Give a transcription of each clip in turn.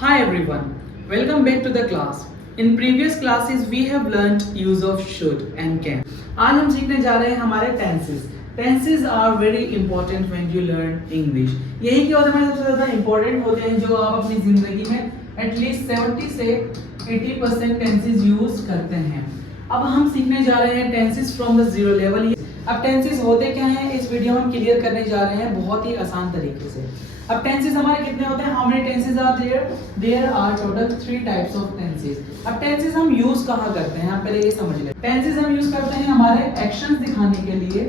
Hi everyone, welcome back to the class. In previous classes we have learnt use of should and can. आज हम सीखने जा रहे हैं हमारे tenses. Tenses are very important when you learn English. यही के होते हैं सबसे ज़्यादा important होते हैं जो आप अपनी ज़िंदगी में at least 70 से 80% tenses use करते हैं. अब हम सीखने जा रहे हैं tenses from the zero level. अब tenses होते क्या हैं इस वीडियो में हम क्लियर करने जा रहे हैं बहुत ही आसान तरीके से. अब टेंसेस हमारे कितने होते हैं? How many tenses are there? There are total 3 types of tenses. अब टेंसेस हम यूज कहाँ करते हैं? आप पहले ये समझ लें. टेंसेस हम यूज करते हैं हमारे एक्शंस दिखाने के लिए.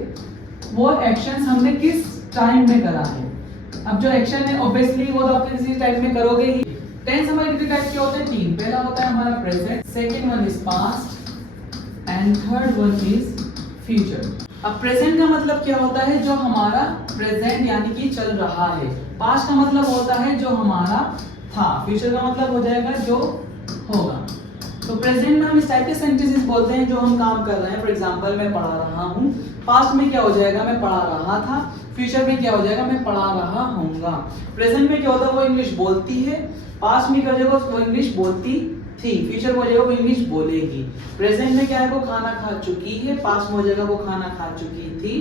वो एक्शंस हमने किस टाइम में करा है. अब जो एक्शन है ऑब्वियसली वो तो आप किसी टाइम में करोगे ही. टेंस हमारे कितने टाइप के होते हैं? 3. पहला होता है हमारा present, second one is past and third one is future. अब प्रेजेंट का मतलब क्या होता है? जो हमारा प्रेजेंट यानी कि चल रहा है. पास्ट का मतलब होता है जो हमारा था. फ्यूचर का मतलब हो जाएगा जो होगा. तो प्रेजेंट में हम इस टाइप के सेंटेंसेस बोलते हैं जो हम काम कर रहे हैं. फॉर एग्जांपल मैं पढ़ा रहा हूँ. पास्ट में क्या हो जाएगा? मैं पढ़ा रहा था. फ्यूचर में क्या हो जाएगा? मैं पढ़ा रहा हूँगा. प्रेजेंट में क्या होता है? वो इंग्लिश बोलती है. पास्ट में क्या हो जाएगा? वो इंग्लिश बोलती थी. फ्यूचर में हो जाएगा वो इंग्लिश बोलेगी. प्रेजेंट में क्या है? वो खाना खा चुकी है. पास्ट में हो जाएगा वो खाना खा चुकी थी.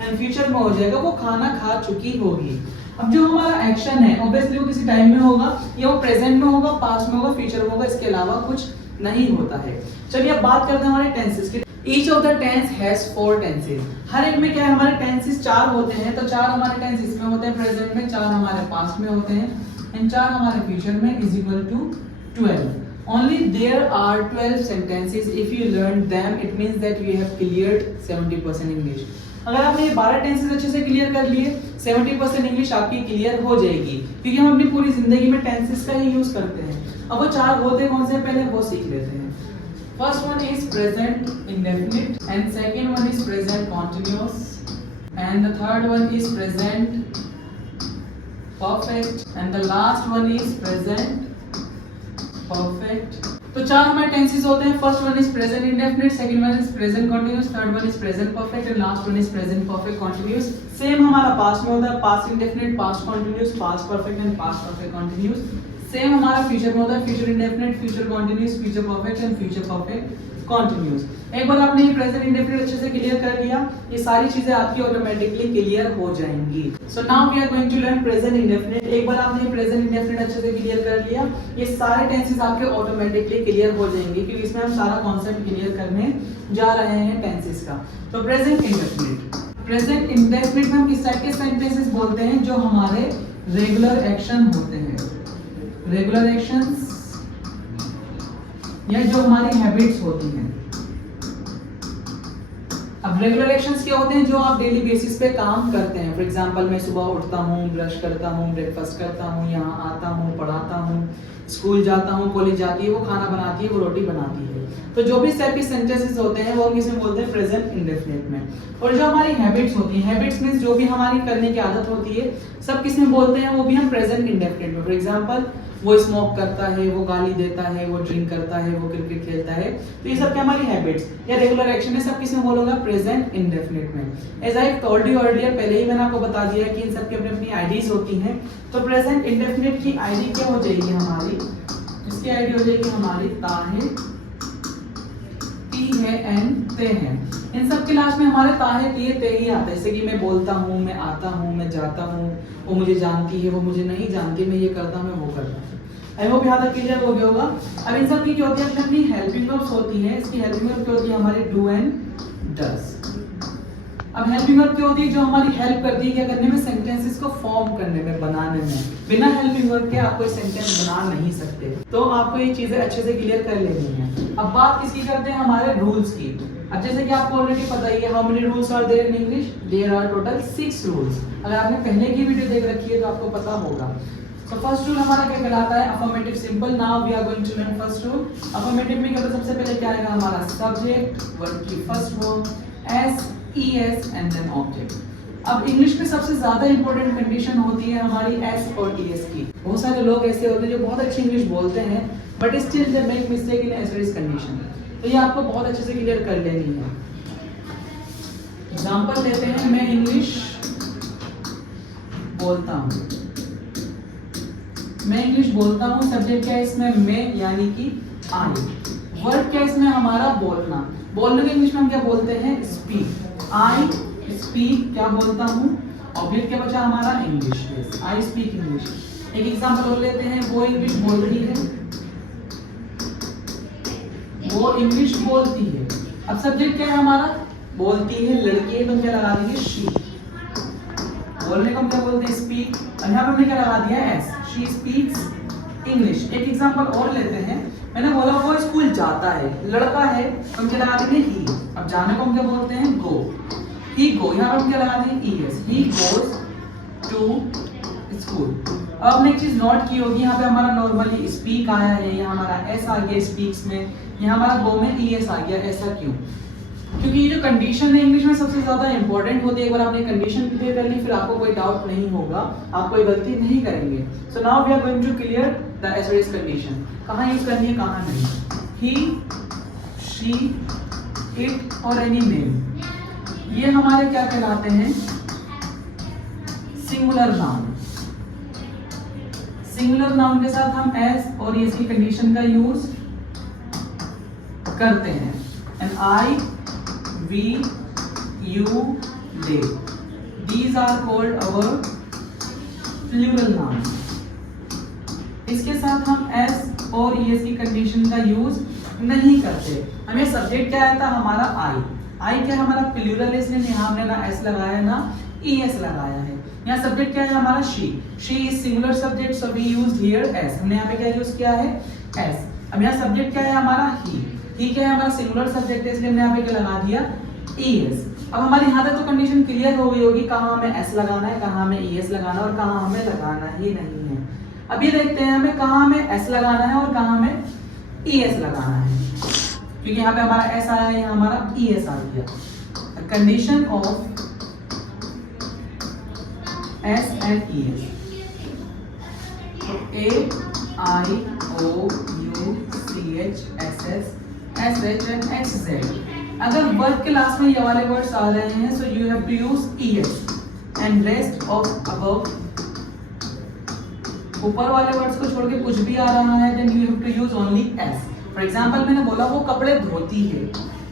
एंड फ्यूचर में हो जाएगा वो खाना खा चुकी होगी. अब जो हमारा एक्शन है ऑब्वियसली वो किसी टाइम में होगा, या वो प्रेजेंट में होगा, पास्ट में होगा, फ्यूचर में होगा. इसके अलावा कुछ नहीं होता है. चलिए अब बात करते हैं हमारे टेंसेस की. Each of the tense has 4 tenses. हर एक में क्या है? हमारे टेंसेस 4 होते हैं. तो 4 हमारे टेंस इसमें होते हैं प्रेजेंट में, 4 हमारे पास्ट में होते हैं एंड 4 हमारे फ्यूचर में is equal to 12. Only there are 12 sentences. If you learn them, it means that you have cleared 70% English. अगर आपने ये 12 टेंसेस अच्छे से क्लियर कर लिए, 70% इंग्लिश आपकी क्लियर हो जाएगी. क्योंकि हम अपनी पूरी जिंदगी में टेंसेस का ही यूज करते हैं. अब वो 4 होते कौन से पहले वो सीख लेते हैं. First one is present indefinite and second one is present continuous and the third one is present perfect and the last one is present perfect. तो 4 हमारे टेंसेस होते हैं. First one is present indefinite, second one is present continuous, third one is present perfect and last one is present perfect continuous. Same हमारा past में होता है. Past indefinite, past continuous, past perfect and past perfect continuous. Same हमारा future में होता है. Future indefinite, future continuous, future perfect and future perfect continuous. एक बार आपने ये प्रेजेंट इंडेफिनिट अच्छे से क्लियर कर लिया, ये सारी चीजें आपकी ऑटोमेटिकली क्लियर हो जाएंगी. So now we are going to learn present indefinite. एक बार आपने ये प्रेजेंट इंडेफिनिट अच्छे से क्लियर कर लिया, ये सारे टेंसेस आपके ऑटोमेटिकली क्लियर हो जाएंगे क्योंकि इसमें हम सारा कॉन्सेप्ट क्लियर करने जा रहे हैं टेंसेस का. तो प्रेजेंट इंडेफिनिट. प्रेजेंट इंडेफिनिट में हम किस टाइप के सेंटेंसेस बोलते हैं? जो हमारे रेगुलर एक्शन होते हैं. रेगुलर एक्शंस या जो हमारी हैबिट्स होती हैं. अब रेगुलर एक्शंस क्या होते हैं? जो आप डेली बेसिस पे काम करते हैं. फॉर एग्जांपल मैं सुबह उठता हूँ, ब्रश करता हूँ, ब्रेकफास्ट करता हूँ, यहाँ आता हूँ, पढ़ाता हूँ, स्कूल जाता हूँ, कॉलेज जाती है, वो खाना बनाती है, वो रोटी बनाती है. तो जो भी इस टाइप के सेंटेंसेस होते हैं वो हम इसमें बोलते हैं प्रेजेंट इंडेफिनिट में. और जो हमारी हैबिट्स होती हैं, हैबिट्स मींस जो भी हमारी करने की आदत होती है, सब किसमें बोलते हैं? वो भी हम प्रेजेंट इंडेफिनिट में. फॉर एग्जांपल वो स्मोक करता है, वो गाली देता है, वो ड्रिंक करता है, वो क्रिकेट खेलता है. तो ये सब क्या हमारी हैबिट्स या रेगुलर एक्शन है, सब किसमें बोलूंगा? प्रेजेंट इंडेफिनिट में. As I told you earlier, पहले ही मैंने आपको बता दिया कि इन सब की अपनी अपनी आईडीज होती हैं. तो प्रेजेंट इंडेफिनिट की आईडी क्या हो जाएगी हमारी? इसकी आईडी हो जाएगी हमारी ता है, ती है एंड ते है. इन सब के लास्ट में हमारे ता है, ती है, ते ही आता है. जैसे कि मैं बोलता हूँ, मैं आता हूँ, मैं जाता हूँ, वो मुझे जानती है, वो मुझे नहीं जानती, मैं ये करता हूँ, मैं वो करता हूँ. आई होप यहाँ तक क्लियर हो गया होगा. अब इन सब की क्या होती है? अपनी हेल्पिंग वर्ब्स होती है. इसकी हेल्पिंग वर्ब क्या होती है? हमारी डू एंड डज. अब हेल्पिंग वर्ब क्या होती है? जो हमारी हेल्प करती है क्या करने में? सेंटेंसेस को फॉर्म करने में, बनाने में. बिना हेल्पिंग वर्ब के आप कोई सेंटेंस बना नहीं सकते. तो आपको ये चीजें अच्छे से क्लियर कर लेनी है. अब बात किसकी करते हैं? हमारे रूल्स की. अब जैसे कि आपको ऑलरेडी पता ही है, how many rules are there in English? There are total 6 rules. अगर आपने पहले की वीडियो देख रखी है तो आपको पता होगा. तो फर्स्ट रूल हमारा क्या कहलाता है? Affirmative simple. Now we are going to learn first rule. Affirmative में क्या होता है? सबसे पहले क्या आएगा? हमारा सब्जेक्ट, वर्ब की first form, S, ES and then object. अब इंग्लिश में सबसे ज्यादा इंपॉर्टेंट कंडीशन होती है हमारी एस और ईएस की. बहुत सारे लोग ऐसे होते हैं जो बहुत अच्छी इंग्लिश बोलते हैं but still they make mistake in S और ईएस कंडीशन. तो ये आपको बहुत अच्छे से क्लियर कर लेनी है. एग्जांपल लेते हैं. मैं इंग्लिश बोलता हूँ. मैं इंग्लिश बोलता हूँ, सब्जेक्ट क्या है इसमें, मैं यानी कि आई। वर्ड क्या है इसमें हमारा, बोलना। बोलने को इंग्लिश में हम क्या बोलते हैं, स्पीक। आई स्पीक क्या बोलता हूँ, ऑब्जेक्ट क्या बचा हमारा, इंग्लिश। I speak English. एक एग्जांपल और लेते हैं, वो इंग्लिश बोल रही है, वो इंग्लिश बोलती है। अब सब्जेक्ट क्या है हमारा, बोलती है, लड़की है, तो हम क्या लगा देंगे, शी। बोलने को हम क्या बोलते हैं, स्पीक। और यहाँ पे हमने क्या लगा दिया, एस। She speaks English. एक एग्जांपल और लेते हैं, मैंने बोला वो स्कूल जाता है, लड़का है, तो हम क्या लगा देंगे, ही। अब जाने को हम क्या बोलते हैं, गो। ही गो, यहाँ पर हम क्या लगा देंगे, ES. He goes to school. अब हमने एक चीज नोट की होगी, यहाँ पे हमारा नॉर्मली स्पीक आया है, यहाँ हमारा एस आ गया स्पीक्स में, यहाँ हमारा गो में ईएस आ गया। ऐसा क्यों, क्योंकि ये जो कंडीशन है इंग्लिश में सबसे ज्यादा इंपॉर्टेंट होती है। एक बार आपने कंडीशन क्लियर कर ली, फिर आपको कोई डाउट नहीं होगा, आप कोई गलती नहीं करेंगे। So now we are going to clear the SOS condition. कहाँ यूज करनी है, कहाँ नहीं। ही, शी, इट और एनी नेम, ये हमारे क्या कहलाते हैं, सिंगुलर नाउन। सिंगुलर नाउन के साथ हम एस और एस की कंडीशन का यूज करते हैं। And I, we, you, they, these are called our plural nouns। इसके साथ हम s और es की कंडीशन का यूज नहीं करते। हमें सब्जेक्ट क्या आया था हमारा, आई। आई क्या हमारा प्लूरल है, इसलिए यहाँ हमने ना s लगाया ना es लगाया है। यहाँ सब्जेक्ट क्या है हमारा, she। she is singular subject, so we used here s। हमने यहाँ पे क्या यूज किया है, s। अब यहाँ सब्जेक्ट क्या है हमारा, he। ही क्या है हमारा सिंगुलर सब्जेक्ट है, इसलिए हमने यहाँ पे क्या लगा दिया, ईएस। अब हमारी यहाँ तक तो कंडीशन क्लियर हो गई होगी, कहाँ हमें एस लगाना है, कहाँ हमें ईएस लगाना है और कहाँ हमें लगाना ही नहीं है। अब ये देखते हैं हमें कहाँ हमें एस लगाना है और कहाँ हमें ईएस लगाना है, क्योंकि यहाँ पे हमारा एस आया है, यहाँ हमारा ईएस आ गया। Condition of S and ES, A I O U C H S S S H and X Z. अगर वर्ड के लास्ट में ये वाले वर्ड्स आ रहे हैं, so you have to use ES and rest of above. ऊपर वाले वर्ड्स को छोड़ के कुछ भी आ रहा है, then you have to use only S. For example मैंने बोला वो कपड़े धोती है,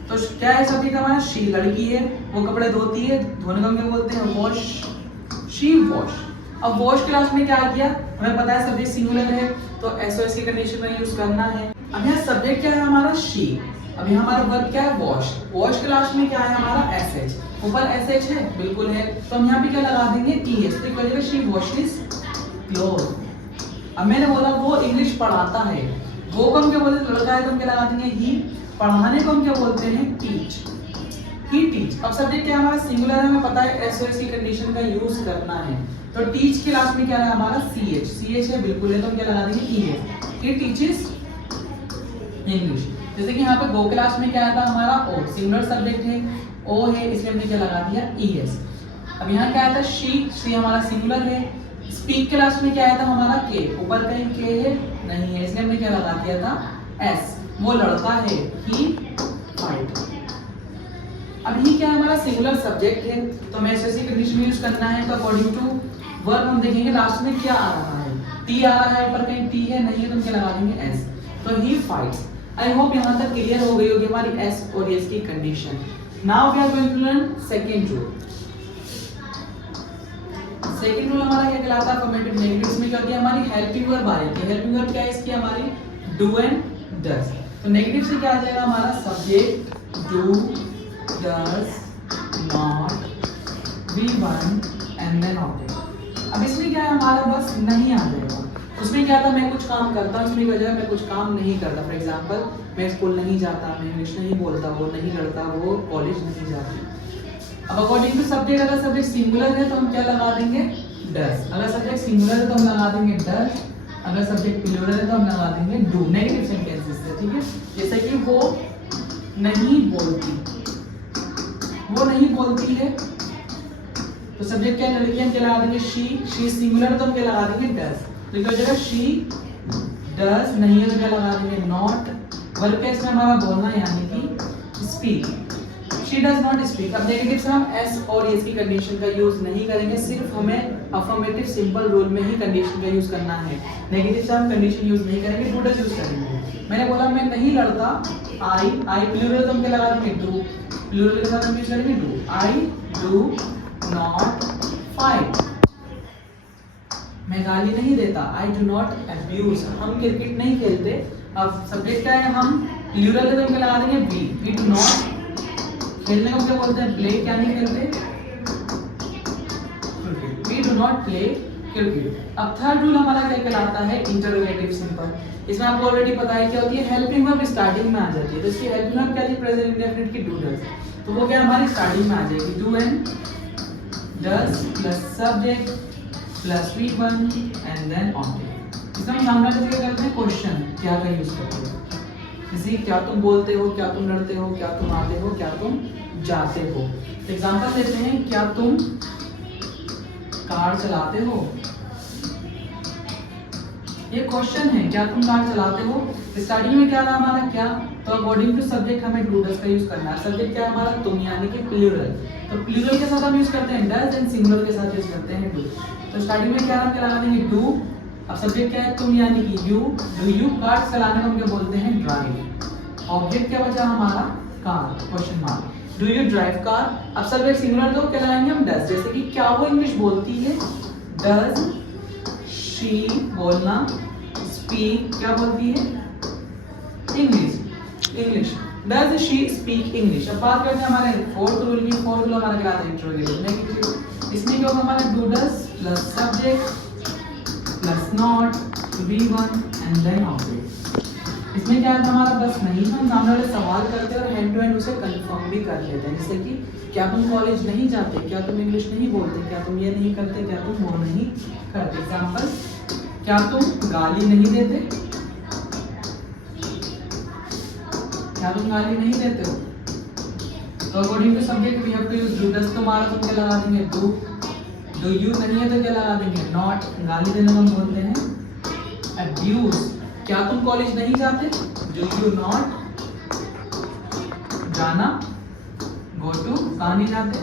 तो क्या है सब्जेक्ट हमारा, शी। लड़की है, वो कपड़े धोती है, धोने को क्या बोलते हैं, वॉश। She wash. अब वॉश के लास्ट में क्या आ गया, हमें पता है सब्जेक्ट सिंगुलर है, तो एसओएस की कंडीशन में यूज करना है। अब यहाँ सब्जेक्ट क्या है हमारा, शी। अब यहाँ हमारा वर्ब क्या है, वॉश। वॉश के लास्ट में क्या है हमारा, एसएच। ऊपर एसएच है, बिल्कुल है, तो हम यहाँ पे क्या लगा देंगे, ईएस। तो एक वजह शी वॉशेस क्लोथ। अब मैंने बोला वो इंग्लिश पढ़ाता है, वो को हम क्या बोलते हैं, लड़का है, तो हम क्या लगा देंगे, ही। पढ़ाने को हम क्या बोलते हैं, टीच। ही टीच। अब सब्जेक्ट क्या है हमारा, सिंगुलर है, हमें पता है एसओएस की कंडीशन का यूज करना है, तो टीच के लास्ट में क्या है हमारा, सीएच। सीएच है, बिल्कुल है, तो हम क्या लगा देंगे, ईएस। He teaches English. जैसे कि यहाँ पे गो क्लास में क्या आता है हमारा, ओ। सिंगुलर सब्जेक्ट है, ओ है, इसलिए हमने क्या लगा दिया, ईएस। अब यहाँ क्या आता है, शी। शी हमारा सिंगुलर है। स्पीक के लास्ट में क्या आया था हमारा, के। ऊपर कहीं के है नहीं है, इसलिए हमने क्या लगा दिया था, एस। वो लड़का है, ही फाइट। अब ही क्या है हमारा, सिंगुलर सब्जेक्ट है, तो हमें ऐसी कंडीशन यूज करना है। तो अकॉर्डिंग टू वर्ब हम देखेंगे लास्ट में क्या आ रहा है, टी आ रहा है, ऊपर कहीं टी है नहीं है, तो हम क्या लगा देंगे, एस। तो ही फाइट्स। आई होप यहाँ तक क्लियर हो गई होगी हमारी एस और एस की condition. Now we are going to learn second rule. Second rule हमारा क्या कहलाता है, अफर्मेटिव नेगेटिव्स में क्या होती है हमारी, हेल्पिंग वर्ब आ रही है। हेल्पिंग वर्ब क्या है इसकी हमारी, डू एंड डज। तो नेगेटिव से क्या आ जाएगा हमारा, subject do, does, not, V one and then object. अब इसमें क्या है हमारा, बस नहीं आ जाएगा। उसमें क्या था, मैं कुछ काम करता हूँ, इसमें वजह मैं कुछ काम नहीं करता। फॉर एग्जांपल मैं स्कूल नहीं जाता, मैं इंग्लिश नहीं बोलता, वो नहीं लड़ता, वो कॉलेज नहीं जाती। अब अकॉर्डिंग टू सब्जेक्ट, अगर सब्जेक्ट सिंगुलर है तो हम क्या लगा देंगे, डज। अगर सब्जेक्ट सिंगुलर है तो हम लगा देंगे डज। अगर सब्जेक्ट प्लूरल है तो हम लगा देंगे डू। नेगेटिव सेंटेंसेस है, ठीक है। जैसे कि वो नहीं बोलती, वो नहीं बोलती है, तो सब्जेक्ट क्या, लड़की, हम क्या लगा देंगे, शी। शी सिंगुलर तो हम क्या लगा देंगे, डज। तो क्या हो जाएगा, शी डज। नहीं है तो क्या लगा देंगे, नॉट। वर्ब का इसमें हमारा बोलना यानी कि speak. She does not speak. अब नेगेटिव से हम एस और एस की कंडीशन का यूज नहीं करेंगे, सिर्फ हमें अफर्मेटिव सिंपल रूल में ही कंडीशन का यूज करना है। नेगेटिव से हम कंडीशन यूज नहीं करेंगे, डू डज यूज करेंगे। मैंने बोला मैं नहीं लड़ता, आई प्लूरल तो हम क्या लगा देंगे, डू। प्लूरल के साथ हम यूज करेंगे do. I do not fight. मैं गाली नहीं देता, आई डू नॉट अब्यूज। हम क्रिकेट नहीं खेलते। अब सब्जेक्ट क्या है, हम प्लूरल के तो हम क्या लगा देंगे, वी डू नॉट। खेलने को क्या बोलते हैं, प्ले। क्या नहीं खेलते, cricket. We do not play cricket. अब थर्ड रूल हमारा क्या कहलाता है, इंटरोगेटिव सिंपल। इसमें आपको ऑलरेडी पता है क्या होती है, हेल्पिंग वर्ब स्टार्टिंग में आ जाती है। तो इसकी हेल्पिंग वर्ब क्या थी, प्रेजेंट इंडेफिनिट की डू डज। तो वो क्या हमारी स्टार्टिंग में आ जाएगी, do and does plus subject plus V1 and then object. इसमें हम सामने से क्या करते हैं, क्वेश्चन क्या का यूज करते हैं। जैसे क्या तुम बोलते हो, क्या तुम लड़ते हो, क्या तुम आते हो, क्या तुम जाते हो। तो एग्जांपल लेते हैं, क्या तुम कार चलाते हो। ये क्वेश्चन है, क्या तुम कार चलाते हो। स्टार्टिंग में क्या था हमारा, क्या। तो अकॉर्डिंग टू सब्जेक्ट हमें डू डज का यूज करना है। सब्जेक्ट क्या है हमारा, तुम, यानी कि प्लूरल। तो प्लूरल के साथ हम यूज करते हैं डज, एंड सिंगुलर के साथ यूज करते हैं डू। तो स्टार्टिंग में क्या हम क्या लगा देंगे, डू। अब सब्जेक्ट क्या है, तुम यानी कि यू। डू यू कार चलाने को हम क्या बोलते हैं, ड्राइव। ऑब्जेक्ट क्या बचा हमारा, car, question mark. Do you drive car. अब सब्जेक्ट सिंगुलर तो क्या लगाएंगे हम, डज। जैसे कि क्या वो इंग्लिश बोलती है, डज शी बोलना, स्पीक क्या बोलती है, English. Does she speak English. अब बात करते हैं हमारे फोर्थ रूल की। फोर्थ रूल हमारा क्या आता है, इंटरोगेटिव नेगेटिव। इसमें क्या होगा हमारा, do does plus subject plus not V1 and then object. इसमें क्या है हमारा, बस नहीं, हम सामने वाले सवाल करते हैं और हैंड टू हैंड उसे कंफर्म भी कर लेते हैं। जैसे कि क्या तुम कॉलेज नहीं जाते, क्या तुम इंग्लिश नहीं बोलते, क्या तुम ये नहीं करते, क्या तुम वो नहीं करते। एग्जांपल, क्या तुम गाली नहीं देते, क्या तुम गाली नहीं देते हो। तो according to subject we have to use do does. तुम्हारा तुम क्या लगा देंगे, डू। डू यू नहीं है तो क्या लगा देंगे, नॉट। गाली देने को हम बोलते हैं अब्यूज। क्या तुम कॉलेज नहीं जाते, डू यू नॉट जाना, गो टू। कहाँ नहीं जाते,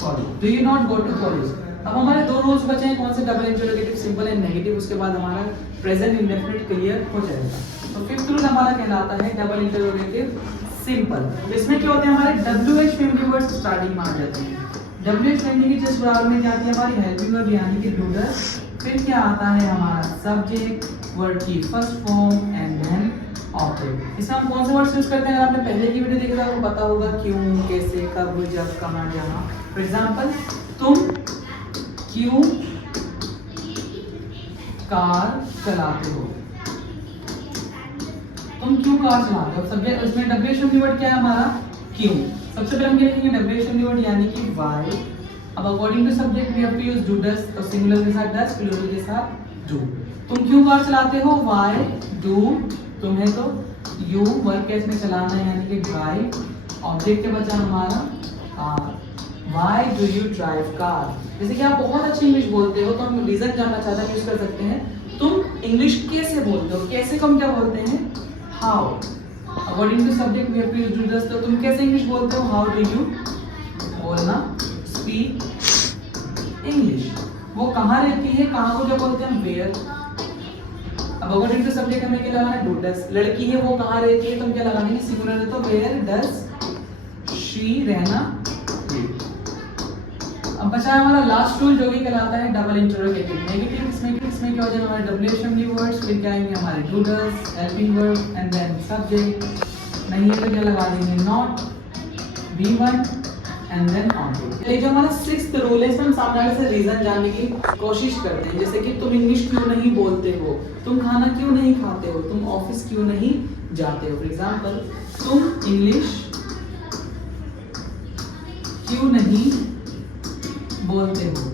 college. Do you not go to college. अब हमारे दो रूल्स बचे हैं, कौन से, double interrogative simple and negative. उसके बाद हमारा प्रेजेंट इंडेफिनिट क्लियर हो जाएगा। तो फिफ्थ रूल हमारा कहलाता है डबल इंटरोगेटिव सिंपल। इसमें क्या होते हैं, हमारे WH फैमिली वर्ड्स स्टार्टिंग में आ जाते हैं। WH फैमिली की जिस बराबर में क्या आती है हमारी, हेल्पिंग वर्ब यानी कि डू डज। फिर क्या आता है हमारा, सब्जेक्ट, वर्ड की first form and then object. इसमें हम कौन से वर्ड्स यूज करते हैं, अगर आपने पहले की वीडियो देखी तो आपको पता होगा, क्यों, कैसे, कब, जब, कहाँ, जहाँ। फॉर एग्जांपल, तुम क्यों कार चलाते हो। तुम क्यों कार चलाते हो। सब्जेक्ट, उसमें WH फैमिली वर्ड क्या है हमारा, क्यों। सबसे पहले हम क्या लिखेंगे, WH फैमिली वर्ड यानी कि व्हाई। अब according to subject we have to use do does. तो सिंगुलर के साथ डज, प्लूरल के साथ डू। तुम क्यों कार चलाते हो, व्हाई डू। तुम्हें तो यू, वर्ब केस में चलाना है यानी कि ड्राइव। ऑब्जेक्ट क्या बचा हमारा, car. Why do you drive car. जैसे कि आप बहुत अच्छी इंग्लिश बोलते हो तो हम रीजन जानना चाहते हैं, यूज कर सकते हैं, तुम इंग्लिश कैसे बोलते हो। कैसे को हम क्या बोलते हैं, how. According to subject we have to use do does. तो तुम कैसे इंग्लिश बोलते हो, हाउ डू यू बोलना, स्पीक इंग्लिश। वो कहाँ रहती है, कहाँ को क्या बोलते हैं, वेयर। अब अकॉर्डिंग टू सब्जेक्ट हमें क्या लगाना है, डू डज। लड़की है वो कहाँ रहती है, तो हम क्या लगाएंगे, सिंगुलर है तो वेयर डज शी रहना। अब बचा है हमारा लास्ट रूल जो कि कहलाता है डबल इंटरोगेटिव नेगेटिव। इसमें क्या हो जाएगा हमारे WH फैमिली वर्ड्स, फिर क्या आएंगे हमारे do does, helping verb and then subject. नहीं है तो क्या लगा देंगे, not, V1 and then object. ये जो हमारा सिक्स्थ रूल है, इसमें हम सामने वाले से रीजन जानने की कोशिश करते हैं। जैसे कि तुम इंग्लिश क्यों नहीं बोलते हो, तुम खाना क्यों नहीं खाते हो, तुम ऑफिस क्यों नहीं जाते हो। फॉर एग्जांपल, तुम इंग्लिश क्यों नहीं बोलते हो।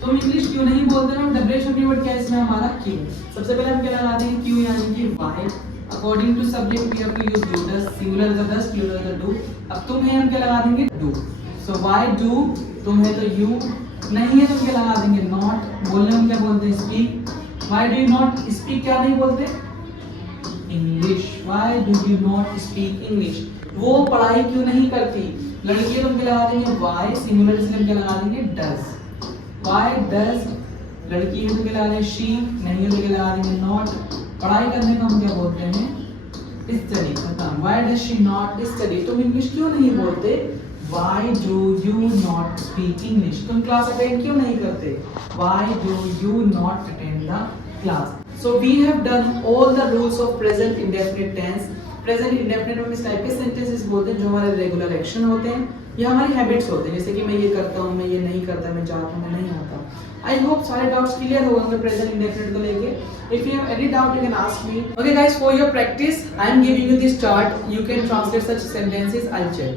तुम इंग्लिश क्यों नहीं बोलते हो, WH फैमिली वर्ड क्या है इसमें हमारा, क्यों। सबसे पहले हम क्या लगा देंगे, क्यों यानी कि why. According to subject we have to use do does. Singular का डज, प्लूरल का डू। अब तुम है हम क्या लगा देंगे, डू। सो व्हाई डू, तुम है तो यू, नहीं है तो क्या लगा देंगे, नॉट। बोलने हम क्या बोलते हैं, speak. Why do you not speak, क्या नहीं बोलते, English? Why do you not speak English? वो पढ़ाई क्यों नहीं करती? लड़की तुम क्या लगा देंगे why, सिंगुलर से क्या लगा देंगे does. Why does, लड़की है तो क्या लगा देंगे she, नहीं है तो क्या लगा देंगे not. पढ़ाई करने को हम क्या बोलते हैं? स्टडी. खत्म. Why does she not study? तुम इंग्लिश क्यों नहीं बोलते? Why do you not speak English? तुम क्लास अटेंड क्यों नहीं करते? Why do you not attend the class? So we have done all the rules of present indefinite tense. Present indefinite में इस टाइप के सेंटेंसेस बोलते हैं जो हमारे रेगुलर एक्शन होते हैं या हमारी हैबिट्स होते हैं, जैसे कि मैं ये करता हूँ, मैं ये नहीं करता, मैं जाता हूँ, मैं नहीं आता. आई होप सारे डाउट्स क्लियर हो गए प्रेजेंट इंडेफिनिट को लेके. If you have any doubt you can ask me. Okay guys, for your practice I am giving you this chart. You can translate such sentences. I will check.